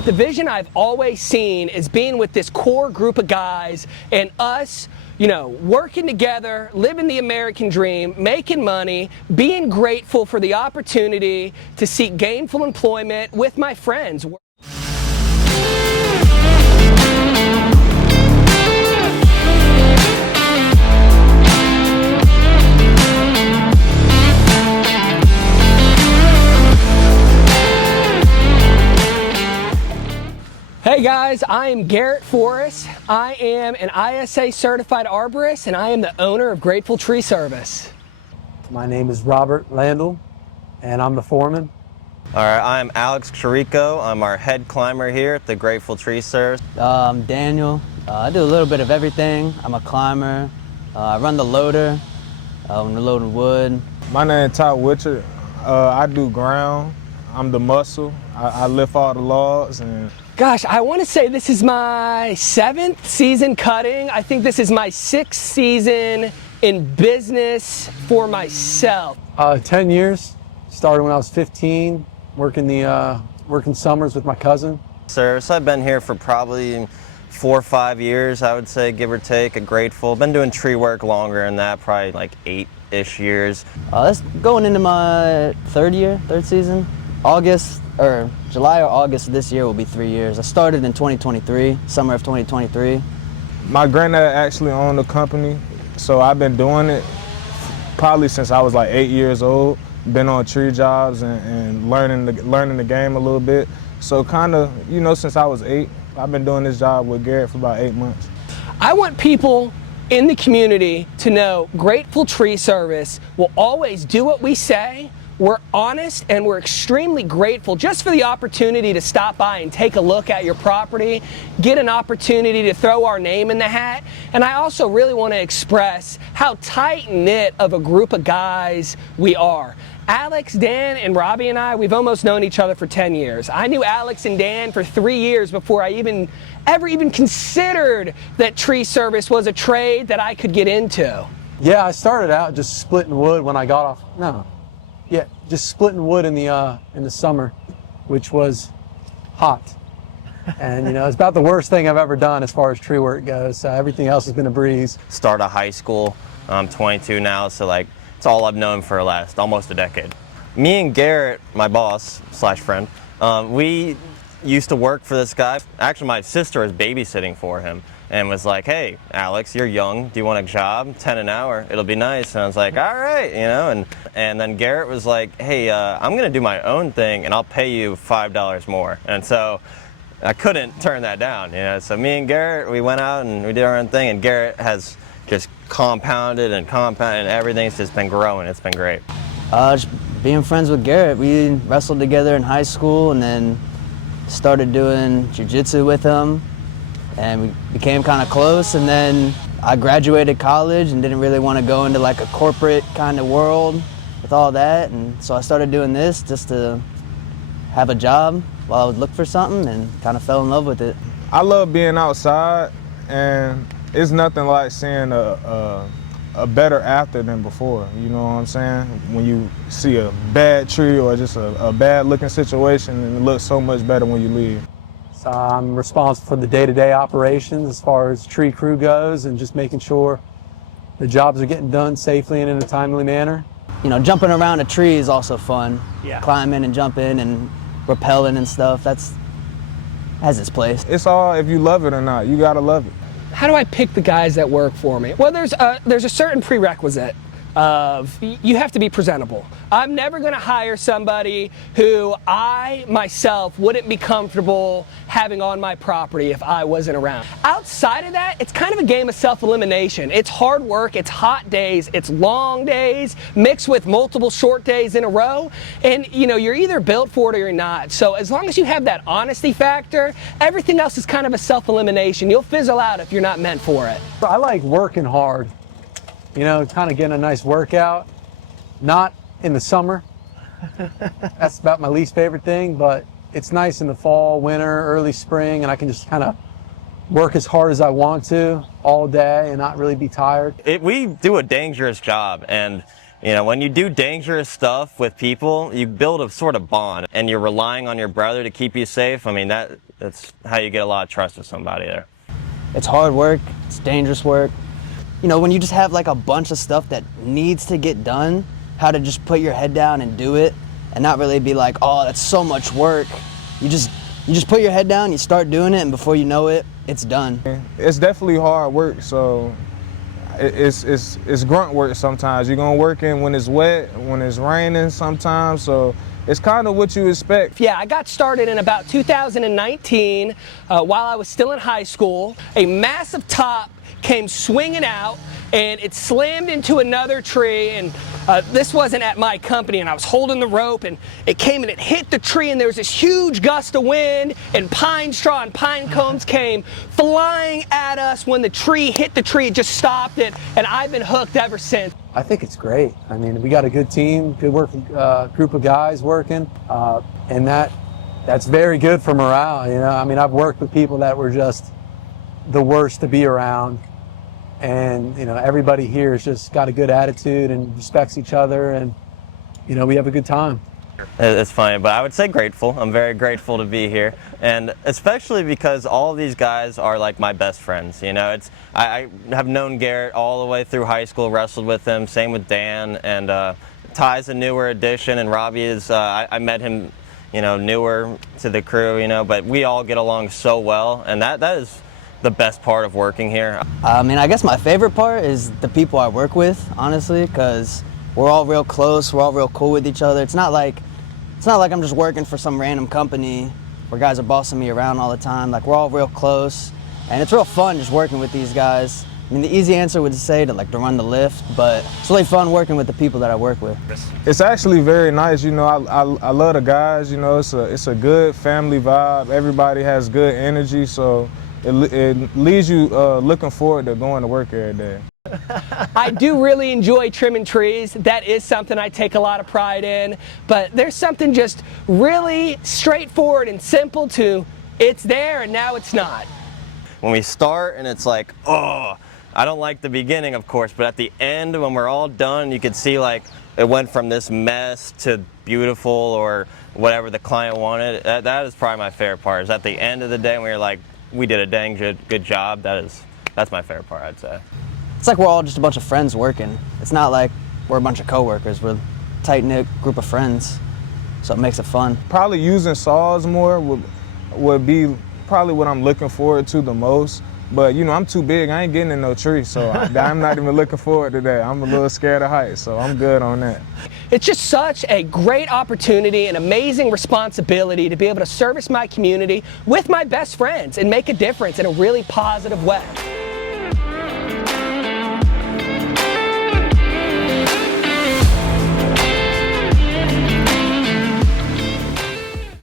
but the vision I've always seen is being with this core group of guys and us, you know, working together, living the American dream, making money, being grateful for the opportunity to seek gainful employment with my friends. Hey guys, I am Garrett Forrest. I am an ISA certified arborist and I am the owner of Grateful Tree Service. My name is Robert Landell and I'm the foreman. All right, I'm Alex Chirico. I'm our head climber here at the Grateful Tree Service. I'm Daniel. I do a little bit of everything. I'm a climber. I run the loader when we're loading wood. My name is Todd Witcher. I do ground. I'm the muscle. I lift all the logs. And gosh, I want to say this is my 7th season cutting. I think this is my 6th season in business for myself. 10 years. Started when I was 15, working summers with my cousin. Service. I've been here for probably 4 or 5 years, I would say, give or take, at Grateful. Been doing tree work longer than that, probably like 8-ish years. That's going into my third season. July or August of this year will be 3 years. I started in 2023, summer of 2023. my granddad actually owned the company, so I've been doing it probably since I was like 8 years old. Been on tree jobs and learning the game a little bit. So kind of, you know, since I was 8, I've been doing this job with Garrett for about 8 months. I want people in the community to know Grateful Tree Service will always do what we say. We're honest and we're extremely grateful just for the opportunity to stop by and take a look at your property, get an opportunity to throw our name in the hat. And I also really want to express how tight-knit of a group of guys we are. Alex, Dan, and Robbie and I, we've almost known each other for 10 years. I knew Alex and Dan for 3 years before I ever even considered that tree service was a trade that I could get into. Yeah, I started out just splitting wood when I got off. Just splitting wood in the summer, which was hot. And you know, it's about the worst thing I've ever done as far as tree work goes. Everything else has been a breeze. Started high school. I'm 22 now, so like it's all I've known for the last almost a decade. Me and Garrett, my boss / friend, we used to work for this guy. Actually, my sister was babysitting for him and was like, "Hey, Alex, you're young. Do you want a job? 10 an hour. It'll be nice." And I was like, "All right," you know. And then Garrett was like, "Hey, I'm gonna do my own thing, and I'll pay you $5 more." And so I couldn't turn that down, you know. So me and Garrett, we went out and we did our own thing. And Garrett has just compounded, and everything's just been growing. It's been great. Just being friends with Garrett. We wrestled together in high school, and then started doing jiu-jitsu with him. And we became kind of close, and then I graduated college and didn't really want to go into like a corporate kind of world with all that, and so I started doing this just to have a job while I would look for something, and kind of fell in love with it. I love being outside, and it's nothing like seeing a better after than before, you know what I'm saying? When you see a bad tree or just a bad looking situation, and it looks so much better when you leave. So I'm responsible for the day-to-day operations as far as tree crew goes, and just making sure the jobs are getting done safely and in a timely manner. You know, jumping around a tree is also fun. Yeah. Climbing and jumping and rappelling and stuff, has its place. It's all if you love it or not. You gotta love it. How do I pick the guys that work for me? Well, there's a certain prerequisite of you have to be presentable. I'm never going to hire somebody who I myself wouldn't be comfortable having on my property if I wasn't around. Outside of that, it's kind of a game of self-elimination. It's hard work, it's hot days, it's long days mixed with multiple short days in a row, and you know, you're either built for it or you're not. So as long as you have that honesty factor, everything else is kind of a self-elimination. You'll fizzle out if you're not meant for it. I like working hard. You know, kind of getting a nice workout, not in the summer. That's about my least favorite thing, but it's nice in the fall, winter, early spring, and I can just kind of work as hard as I want to all day and not really be tired. We do a dangerous job, and You know, when you do dangerous stuff with people, you build a sort of bond, and you're relying on your brother to keep you safe. I mean, that's how you get a lot of trust with somebody there. It's hard work, it's dangerous work. You know, when you just have like a bunch of stuff that needs to get done, how to just put your head down and do it and not really be like, oh, that's so much work. You just put your head down, you start doing it, and before you know it, it's done. It's definitely hard work, so it's grunt work sometimes. You're gonna work in when it's wet, when it's raining sometimes, so it's kind of what you expect. Yeah, I got started in about 2019 while I was still in high school. A massive top came swinging out and it slammed into another tree, and this wasn't at my company, and I was holding the rope and it came and it hit the tree, and there was this huge gust of wind and pine straw and pine cones came flying at us. When the tree hit the tree, it just stopped it, and I've been hooked ever since. I think it's great. I mean, we got a good team, good working group of guys working, and that's very good for morale. You know, I mean, I've worked with people that were just the worst to be around, and you know, everybody here has just got a good attitude and respects each other, and you know, we have a good time. It's funny, but I would say grateful. I'm very grateful to be here, and especially because all of these guys are like my best friends. You know, I have known Garrett all the way through high school, wrestled with him. Same with Dan, and Ty's a newer addition, and Robbie is. I met him, you know, newer to the crew. You know, but we all get along so well, and that is the best part of working here. I mean, I guess my favorite part is the people I work with, honestly, because we're all real close, we're all real cool with each other. It's not like I'm just working for some random company where guys are bossing me around all the time. Like, we're all real close, and it's real fun just working with these guys. I mean, the easy answer would say to run the lift, but it's really fun working with the people that I work with. It's actually very nice. You know, I love the guys. You know, it's a good family vibe. Everybody has good energy, so it leaves you looking forward to going to work every day. I do really enjoy trimming trees. That is something I take a lot of pride in, but there's something just really straightforward and simple to it's there and now it's not. When we start and it's like, oh, I don't like the beginning, of course, but at the end, when we're all done, you can see like it went from this mess to beautiful or whatever the client wanted. That is probably my favorite part, is at the end of the day when you're like, we did a dang good job. That's my favorite part, I'd say. It's like we're all just a bunch of friends working. It's not like we're a bunch of coworkers. We're a tight-knit group of friends, so it makes it fun. Probably using saws more would be probably what I'm looking forward to the most. But you know, I'm too big. I ain't getting in no tree, so I'm not even looking forward to that. I'm a little scared of heights, so I'm good on that. It's just such a great opportunity, an amazing responsibility to be able to service my community with my best friends and make a difference in a really positive way.